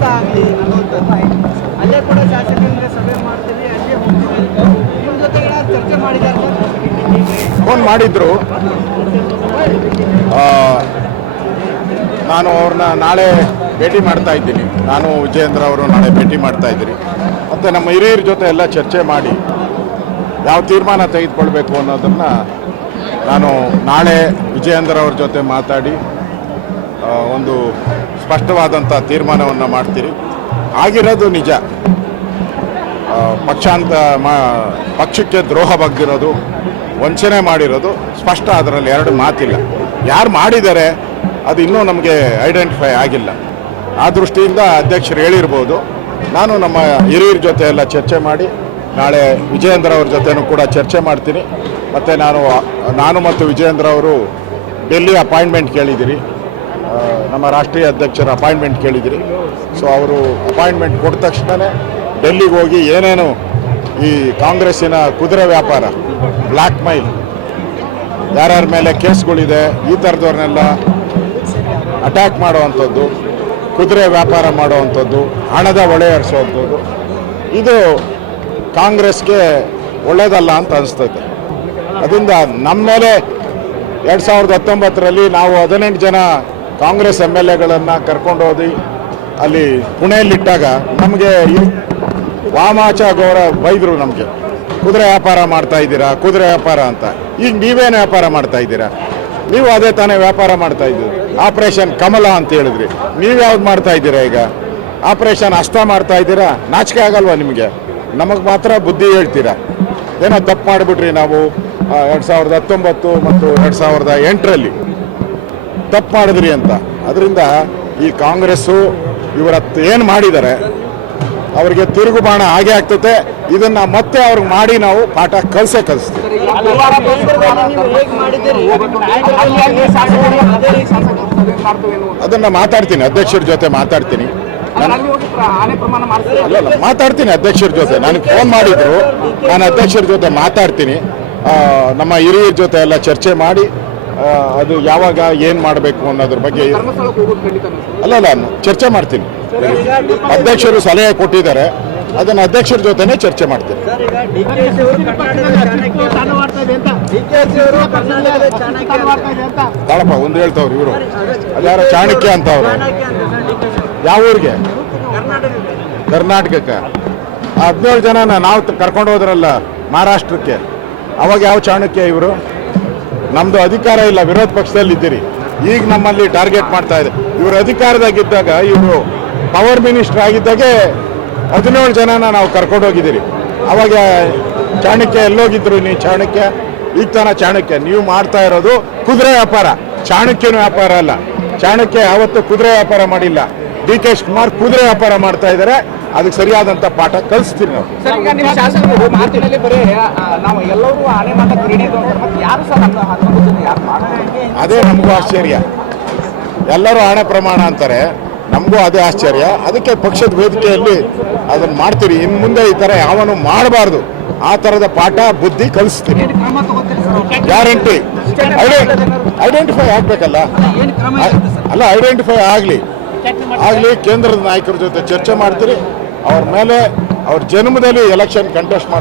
ಅನಾಹುತ ಆಗಲಿ ಅಲ್ಲೇ ಕೂಡ ಶಾಸಕರಿಗೆ ಸಭೆ ಮಾಡ್ತೀವಿ, ಅಲ್ಲೇ ಹೋಗ್ತೀವಿ. ನಿಮ್ಮ ಜೊತೆ ಚರ್ಚೆ ಮಾಡಿದ್ದಾರೆ, ಫೋನ್ ಮಾಡಿದ್ರು. ನಾನು ಅವ್ರನ್ನ ನಾಳೆ ಭೇಟಿ ಮಾಡ್ತಾ ಇದ್ದೀನಿ. ನಾನು ವಿಜಯೇಂದ್ರ ಅವರು ನಾಳೆ ಭೇಟಿ ಮಾಡ್ತಾ ಇದ್ದೀನಿ. ಮತ್ತು ನಮ್ಮ ಹಿರಿಯರ ಜೊತೆ ಎಲ್ಲ ಚರ್ಚೆ ಮಾಡಿ ಯಾವ ತೀರ್ಮಾನ ತೆಗೆದುಕೊಳ್ಬೇಕು ಅನ್ನೋದನ್ನು ನಾನು ನಾಳೆ ವಿಜಯೇಂದ್ರ ಅವ್ರ ಜೊತೆ ಮಾತಾಡಿ ಒಂದು ಸ್ಪಷ್ಟವಾದಂಥ ತೀರ್ಮಾನವನ್ನು ಮಾಡ್ತೀರಿ. ಆಗಿರೋದು ನಿಜ, ಪಕ್ಷಕ್ಕೆ ದ್ರೋಹ ಬಗ್ದಿರೋದು, ವಂಚನೆ ಮಾಡಿರೋದು ಸ್ಪಷ್ಟ. ಅದರಲ್ಲಿ ಎರಡು ಮಾತಿಲ್ಲ. ಯಾರು ಮಾಡಿದ್ದಾರೆ ಅದು ಇನ್ನೂ ನಮಗೆ ಐಡೆಂಟಿಫೈ ಆಗಿಲ್ಲ. ಆ ದೃಷ್ಟಿಯಿಂದ ಅಧ್ಯಕ್ಷರು ಹೇಳಿರ್ಬೋದು. ನಾನು ನಮ್ಮ ಹಿರಿಯರ ಜೊತೆ ಎಲ್ಲ ಚರ್ಚೆ ಮಾಡಿ ನಾಳೆ ವಿಜಯೇಂದ್ರ ಅವ್ರ ಜೊತೆನೂ ಕೂಡ ಚರ್ಚೆ ಮಾಡ್ತೀನಿ. ಮತ್ತು ನಾನು ಮತ್ತು ವಿಜಯೇಂದ್ರ ಅವರು ಡೆಲ್ಲಿ ಅಪಾಯಿಂಟ್ಮೆಂಟ್ ಕೇಳಿದ್ದೀರಿ, ನಮ್ಮ ರಾಷ್ಟ್ರೀಯ ಅಧ್ಯಕ್ಷರ ಅಪಾಯಿಂಟ್ಮೆಂಟ್ ಕೇಳಿದ್ದೀರಿ. ಸೊ ಅವರು ಅಪಾಯಿಂಟ್ಮೆಂಟ್ ಕೊಟ್ಟ ತಕ್ಷಣವೇ ಡೆಲ್ಲಿಗೆ ಹೋಗಿ ಏನೇನು ಈ ಕಾಂಗ್ರೆಸ್ಸಿನ ಕುದುರೆ ವ್ಯಾಪಾರ, ಬ್ಲ್ಯಾಕ್ ಮೈಲ್, ಯಾರ್ಯಾರ ಮೇಲೆ ಕೇಸ್ಗಳಿದೆ, ಈ ಥರದವ್ರನ್ನೆಲ್ಲ ಅಟ್ಯಾಕ್ ಮಾಡುವಂಥದ್ದು, ಕುದುರೆ ವ್ಯಾಪಾರ ಮಾಡುವಂಥದ್ದು, ಹಣದ ಹೊಳೆ ಹರಿಸುವಂಥದ್ದು, ಇದು ಕಾಂಗ್ರೆಸ್ಗೆ ಒಳ್ಳೆಯದಲ್ಲ ಅಂತ ಅನಿಸ್ತೈತೆ. ಅದರಿಂದ ನಮ್ಮ ಮೇಲೆ 2019ರಲ್ಲಿ ನಾವು 18 ಜನ ಕಾಂಗ್ರೆಸ್ MLAಗಳನ್ನು ಕರ್ಕೊಂಡು ಹೋಗಿ ಅಲ್ಲಿ ಪುಣೆಯಲ್ಲಿಟ್ಟಾಗ ನಮಗೆ ವಾಮಾಚ ಗೌರ ಬೈದರು. ನಮಗೆ ಕುದುರೆ ವ್ಯಾಪಾರ ಮಾಡ್ತಾ ಇದ್ದೀರಾ, ಕುದುರೆ ವ್ಯಾಪಾರ ಅಂತ. ಈಗ ನೀವೇನು ವ್ಯಾಪಾರ ಮಾಡ್ತಾ ಇದ್ದೀರಾ? ನೀವು ಅದೇ ತಾನೇ ವ್ಯಾಪಾರ ಮಾಡ್ತಾ ಇದ್ದೀರಿ. ಆಪರೇಷನ್ ಕಮಲ ಅಂತ ಹೇಳಿದ್ರಿ, ನೀವು ಯಾವ್ದು ಮಾಡ್ತಾ ಇದ್ದೀರಾ? ಈಗ ಆಪರೇಷನ್ ಹಸ್ತ ಮಾಡ್ತಾ ಇದ್ದೀರಾ? ನಾಚಿಕೆ ಆಗಲ್ವಾ ನಿಮಗೆ? ನಮಗೆ ಮಾತ್ರ ಬುದ್ಧಿ ಹೇಳ್ತೀರಾ. ಏನೋ ತಪ್ಪು ಮಾಡಿಬಿಟ್ರಿ ನಾವು 2019 ಮತ್ತು 2008ರಲ್ಲಿ ತಪ್ಪು ಮಾಡಿದ್ರಿ ಅಂತ. ಅದರಿಂದ ಈ ಕಾಂಗ್ರೆಸ್ಸು ಇವರತ್ತು ಏನು ಮಾಡಿದ್ದಾರೆ ಅವರಿಗೆ ತಿರುಗುಬಾಣ ಆಗೇ ಆಗ್ತದೆ. ಇದನ್ನು ಮತ್ತೆ ಅವ್ರಿಗೆ ಮಾಡಿ ನಾವು ಪಾಠ ಕಲಿಸ್ತೀವಿ. ಅದನ್ನು ಮಾತಾಡ್ತೀನಿ, ಅಧ್ಯಕ್ಷರ ಜೊತೆ ಮಾತಾಡ್ತೀನಿ. ಮಾತಾಡ್ತೀನಿ ಅಧ್ಯಕ್ಷರ ಜೊತೆ. ನನಗೆ ಫೋನ್ ಮಾಡಿದ್ರು, ನಾನು ಅಧ್ಯಕ್ಷರ ಜೊತೆ ಮಾತಾಡ್ತೀನಿ. ನಮ್ಮ ಹಿರಿಯರ ಜೊತೆ ಎಲ್ಲ ಚರ್ಚೆ ಮಾಡಿ ಅದು ಯಾವಾಗ ಏನು ಮಾಡಬೇಕು ಅನ್ನೋದ್ರ ಬಗ್ಗೆ ಚರ್ಚೆ ಮಾಡ್ತೀನಿ. ಅಧ್ಯಕ್ಷರು ಸಲಹೆ ಕೊಟ್ಟಿದ್ದಾರೆ, ಅದನ್ನು ಅಧ್ಯಕ್ಷರ ಜೊತೆನೇ ಚರ್ಚೆ ಮಾಡ್ತೀನಿ. ತಾಳಪ್ಪ ಒಂದು ಹೇಳ್ತಾವ್ರು ಇವರು, ಅದ್ಯಾರೋ ಚಾಣಕ್ಯ ಅಂತ ಅವರು. ಯಾವ ಊರಿಗೆ? ಕರ್ನಾಟಕಕ್ಕೆ. 17 ಜನ ನಾವು ಕರ್ಕೊಂಡು ಹೋದ್ರಲ್ಲ ಮಹಾರಾಷ್ಟ್ರಕ್ಕೆ, ಅವಾಗ ಯಾವ ಚಾಣಕ್ಯ ಇವರು? ನಮ್ಮದು ಅಧಿಕಾರ ಇಲ್ಲ, ವಿರೋಧ ಪಕ್ಷದಲ್ಲಿ ಇದ್ದೀರಿ. ಈಗ ನಮ್ಮಲ್ಲಿ ಟಾರ್ಗೆಟ್ ಮಾಡ್ತಾ ಇದೆ. ಇವರು ಅಧಿಕಾರದಾಗಿದ್ದಾಗ, ಇವರು ಪವರ್ ಮಿನಿಸ್ಟರ್ ಆಗಿದ್ದಾಗೆ 17 ಜನನ ನಾವು ಕರ್ಕೊಂಡು ಹೋಗಿದ್ದೀರಿ. ಅವಾಗ ಚಾಣಕ್ಯ ಎಲ್ಲೋಗಿದ್ರು? ನೀವು ಚಾಣಕ್ಯ ಈಗ ತಾನ ಚಾಣಕ್ಯ. ನೀವು ಮಾಡ್ತಾ ಇರೋದು ಕುದುರೆ ವ್ಯಾಪಾರ, ಚಾಣಕ್ಯನ ವ್ಯಾಪಾರ ಅಲ್ಲ. ಚಾಣಕ್ಯ ಯಾವತ್ತೂ ಕುದುರೆ ವ್ಯಾಪಾರ ಮಾಡಿಲ್ಲ. DK ಶಿವಕುಮಾರ್ ಕುದುರೆ ವ್ಯಾಪಾರ ಮಾಡ್ತಾ ಇದ್ದಾರೆ. ಅದಕ್ಕೆ ಸರಿಯಾದಂಥ ಪಾಠ ಕಲಿಸ್ತೀವಿ ನಾವು. ಅದೇ ನಮಗೂ ಆಶ್ಚರ್ಯ. ಎಲ್ಲರೂ ಹಣೆ ಪ್ರಮಾಣ ಅಂತಾರೆ, ನಮಗೂ ಅದೇ ಆಶ್ಚರ್ಯ. ಅದಕ್ಕೆ ಪಕ್ಷದ ವೇದಿಕೆಯಲ್ಲಿ ಅದನ್ನು ಮಾಡ್ತೀರಿ. ಇನ್ನು ಮುಂದೆ ಈ ಥರ ಯಾವನು ಮಾಡಬಾರ್ದು. ಆ ಥರದ ಪಾಠ ಬುದ್ಧಿ ಕಲಿಸ್ತೀನಿ. ಗ್ಯಾರಂಟಿ. ಐಡೆಂಟಿಫೈ ಆಗಬೇಕಲ್ಲ, ಅಲ್ಲ ಐಡೆಂಟಿಫೈ ಆಗಲಿ. ಕೇಂದ್ರದ ನಾಯಕರ ಜೊತೆ ಚರ್ಚೆ ಮಾಡ್ತೀರಿ. ಅವ್ರ ಮೇಲೆ ಅವ್ರ ಜನ್ಮದಲ್ಲಿ ಎಲೆಕ್ಷನ್ ಕಂಟೆಸ್ಟ್ ಮಾಡಿ